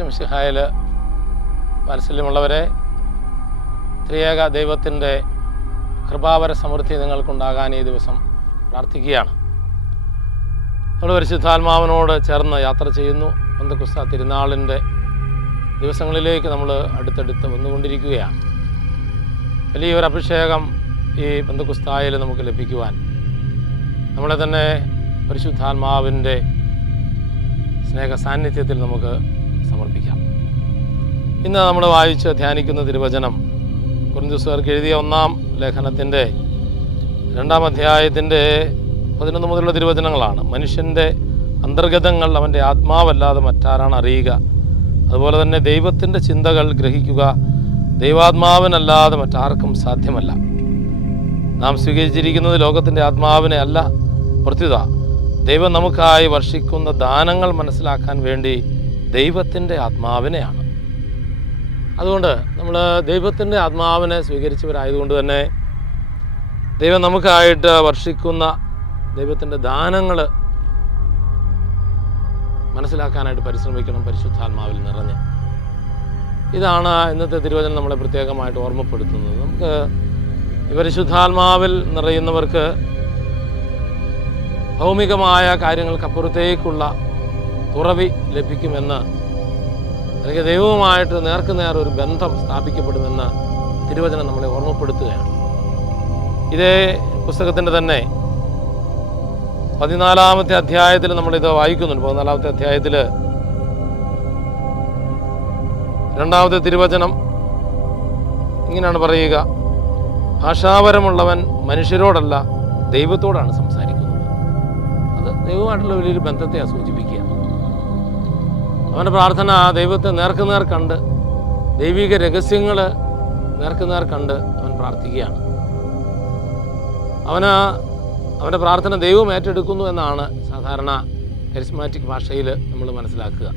ഈശ്വമിശിഹായിൽ വാത്സല്യമുള്ളവരെ ത്രിയേക ദൈവത്തിന്റെ കൃപാവര സമൃദ്ധി നിങ്ങൾക്കുണ്ടാകാൻ ഈ ദിവസം പ്രാർത്ഥിക്കുകയാണ്. നമ്മൾ പരിശുദ്ധാത്മാവിനോട് ചേർന്ന് യാത്ര ചെയ്യുന്നു. പന്തക്കുസ്ത തിരുനാളിന്റെ ദിവസങ്ങളിലേക്ക് നമ്മൾ അടുത്തടുത്ത് വന്നുകൊണ്ടിരിക്കുകയാണ്. വലിയൊരു അഭിഷേകം ഈ പന്തക്കുസ്തായിൽ നമുക്ക് ലഭിക്കുവാൻ. നമ്മളെ തന്നെ പരിശുദ്ധാത്മാവിന്റെ സ്നേഹ സാന്നിധ്യത്തിൽ നമുക്ക് സമർപ്പിക്കാം. ഇന്ന് നമ്മൾ വായിച്ച് ധ്യാനിക്കുന്ന തിരുവചനം കുറിന്തുസ്വർക്ക് എഴുതിയ ഒന്നാം ലേഖനത്തിന്റെ രണ്ടാം അധ്യായത്തിന്റെ പതിനൊന്ന് മുതലുള്ള തിരുവചനങ്ങളാണ്. മനുഷ്യന്റെ അന്തർഗതങ്ങൾ അവന്റെ ആത്മാവല്ലാതെ മറ്റാരാണ് അറിയുക. അതുപോലെ തന്നെ ദൈവത്തിന്റെ ചിന്തകൾ ഗ്രഹിക്കുക ദൈവാത്മാവിനല്ലാതെ മറ്റാർക്കും സാധ്യമല്ല. നാം സ്വീകരിച്ചിരിക്കുന്നത് ലോകത്തിന്റെ ആത്മാവിനെ അല്ല പ്രത്യുത ദൈവം നമുക്കായി വർഷിക്കുന്ന ദാനങ്ങൾ മനസ്സിലാക്കാൻ വേണ്ടി ദൈവത്തിന്റെ ആത്മാവിനെയാണ്. അതുകൊണ്ട് നമ്മൾ ദൈവത്തിന്റെ ആത്മാവിനെ സ്വീകരിച്ചവരായതുകൊണ്ട് തന്നെ ദൈവം നമുക്കായിട്ട് വർഷിക്കുന്ന ദൈവത്തിന്റെ ദാനങ്ങൾ മനസ്സിലാക്കാനായിട്ട് പരിശ്രമിക്കണം പരിശുദ്ധാത്മാവിൽ നിറഞ്ഞ്. ഇതാണ് ഇന്നത്തെ തിരുവചനം നമ്മളെ പ്രത്യേകമായിട്ട് ഓർമ്മപ്പെടുത്തുന്നത്. നമുക്ക് പരിശുദ്ധാത്മാവിൽ നിറയുന്നവർക്ക് ഭൗമികമായ കാര്യങ്ങൾക്കപ്പുറത്തേക്കുള്ള തുറവി ലഭിക്കുമെന്ന് അല്ലെങ്കിൽ ദൈവവുമായിട്ട് നേർക്കുനേർ ഒരു ബന്ധം സ്ഥാപിക്കപ്പെടുമെന്ന് തിരുവചനം നമ്മളെ ഓർമ്മപ്പെടുത്തുകയാണ്. ഇതേ പുസ്തകത്തിന്റെ തന്നെ പതിനാലാമത്തെ അധ്യായത്തിൽ നമ്മളിത് വായിക്കുന്നുണ്ട്. പതിനാലാമത്തെ അധ്യായത്തിൽ രണ്ടാമത്തെ തിരുവചനം ഇങ്ങനെയാണ് പറയുക. ഭാഷാപരമുള്ളവൻ മനുഷ്യരോടല്ല ദൈവത്തോടാണ് സംസാരിക്കുന്നത്. അത് ദൈവമായിട്ടുള്ള വലിയൊരു ബന്ധത്തെയാണ് സൂചിപ്പിക്കുക. അവന്റെ പ്രാർത്ഥന ആ ദൈവത്തെ നേർക്കുനേർ കണ്ട് ദൈവിക രഹസ്യങ്ങൾ നേർക്കുനേർ കണ്ട് അവൻ പ്രാർത്ഥിക്കുകയാണ്. അവന് അവന്റെ പ്രാർത്ഥന ദൈവം ഏറ്റെടുക്കുന്നു എന്നാണ് സാധാരണ കരിസ്മാറ്റിക് ഭാഷയിൽ നമ്മൾ മനസ്സിലാക്കുക.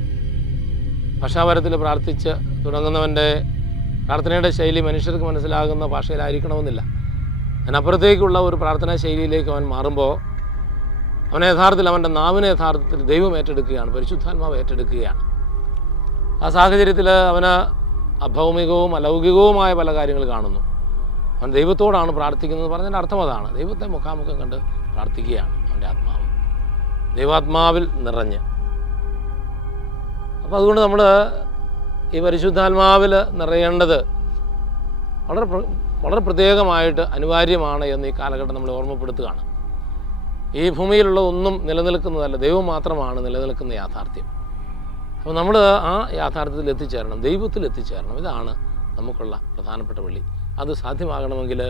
ഭാഷാപരത്തിൽ പ്രാർത്ഥിച്ച് തുടങ്ങുന്നവന്റെ പ്രാർത്ഥനയുടെ ശൈലി മനുഷ്യർക്ക് മനസ്സിലാകുന്ന ഭാഷയിലായിരിക്കണമെന്നില്ല. അതിനപ്പുറത്തേക്കുള്ള ഒരു പ്രാർത്ഥനാ ശൈലിയിലേക്ക് അവൻ മാറുമ്പോൾ അവനെ യഥാർത്ഥത്തിൽ അവന്റെ നാവിനെ യഥാർത്ഥത്തിൽ ദൈവം ഏറ്റെടുക്കുകയാണ് പരിശുദ്ധാത്മാവ് ഏറ്റെടുക്കുകയാണ്. ആ സാഹചര്യത്തിൽ അവന് അഭൗമികവും അലൗകികവുമായ പല കാര്യങ്ങൾ കാണുന്നു. അവൻ ദൈവത്തോടാണ് പ്രാർത്ഥിക്കുന്നത് പറഞ്ഞതിന്റെ അർത്ഥം അതാണ്. ദൈവത്തെ മുഖാമുഖം കണ്ട് പ്രാർത്ഥിക്കുകയാണ് അവന്റെ ആത്മാവ്. ദൈവാത്മാവിൽ നിറഞ്ഞ്. അപ്പോൾ അതുകൊണ്ട് നമ്മൾ ഈ പരിശുദ്ധാത്മാവിൽ നിറയേണ്ടത് വളരെ വളരെ പ്രത്യേകമായിട്ട് അനിവാര്യമാണ് എന്ന് ഈ കാലഘട്ടം നമ്മൾ ഓർമ്മപ്പെടുത്തുകയാണ്. ഈ ഭൂമിയിലുള്ള ഒന്നും നിലനിൽക്കുന്നതല്ല. ദൈവം മാത്രമാണ് നിലനിൽക്കുന്ന യാഥാർത്ഥ്യം. അപ്പോൾ നമ്മൾ ആ യാഥാർത്ഥ്യത്തിൽ എത്തിച്ചേരണം ദൈവത്തിൽ എത്തിച്ചേരണം. ഇതാണ് നമുക്കുള്ള പ്രധാനപ്പെട്ട വഴി. അത് സാധ്യമാകണമെങ്കിൽ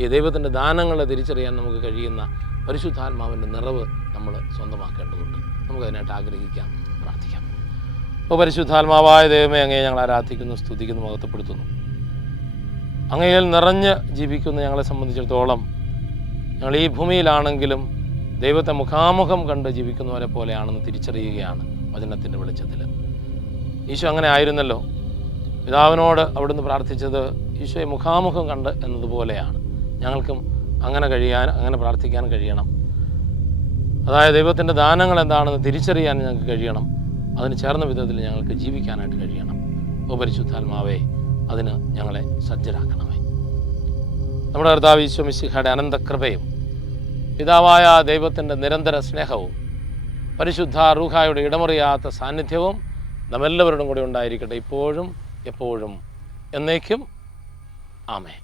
ഈ ദൈവത്തിന്റെ ദാനങ്ങളെ തിരിച്ചറിയാൻ നമുക്ക് കഴിയുന്ന പരിശുദ്ധാത്മാവിന്റെ നിറവ് നമ്മൾ സ്വന്തമാക്കേണ്ടതുണ്ട്. നമുക്കതിനായിട്ട് ആഗ്രഹിക്കാം പ്രാർത്ഥിക്കാം. അപ്പോൾ പരിശുദ്ധാത്മാവായ ദൈവമേ അങ്ങയെ ഞങ്ങൾ ആരാധിക്കുന്നു സ്തുതിക്കുന്നു മഹത്വപ്പെടുത്തുന്നു. അങ്ങയിൽ നിറഞ്ഞ് ജീവിക്കുന്ന ഞങ്ങളെ സംബന്ധിച്ചിടത്തോളം ഞങ്ങൾ ഈ ഭൂമിയിലാണെങ്കിലും ദൈവത്തെ മുഖാമുഖം കണ്ട് ജീവിക്കുന്നവരെ പോലെയാണെന്ന് തിരിച്ചറിയുകയാണ്. വചനത്തിന്റെ വെളിച്ചത്തിൽ ഈശോ അങ്ങനെ ആയിരുന്നല്ലോ. പിതാവിനോട് അവിടുന്ന് പ്രാർത്ഥിച്ചത് ഈശോയെ മുഖാമുഖം കണ്ട് എന്നതുപോലെയാണ്. ഞങ്ങൾക്കും അങ്ങനെ കഴിയാൻ അങ്ങനെ പ്രാർത്ഥിക്കാൻ കഴിയണം. അതായത് ദൈവത്തിന്റെ ദാനങ്ങൾ എന്താണെന്ന് തിരിച്ചറിയാൻ ഞങ്ങൾക്ക് കഴിയണം. അതിന് ചേർന്ന വിധത്തിൽ ഞങ്ങൾക്ക് ജീവിക്കാനായിട്ട് കഴിയണം. ഓ പരിശുദ്ധാത്മാവേ അതിന് ഞങ്ങളെ സജ്ജരാക്കണമേ. നമ്മുടെ കർത്താവ് ഈശോ മിശിഹയുടെ അനന്തകൃപയും പിതാവായ ദൈവത്തിന്റെ നിരന്തര സ്നേഹവും പരിശുദ്ധ റൂഹായുടെ ഇടമറിയാത്ത സാന്നിധ്യവും നമ്മെല്ലാവരോടും കൂടി ഉണ്ടായിരിക്കട്ടെ ഇപ്പോഴും എപ്പോഴും എന്നേക്കും. ആമേ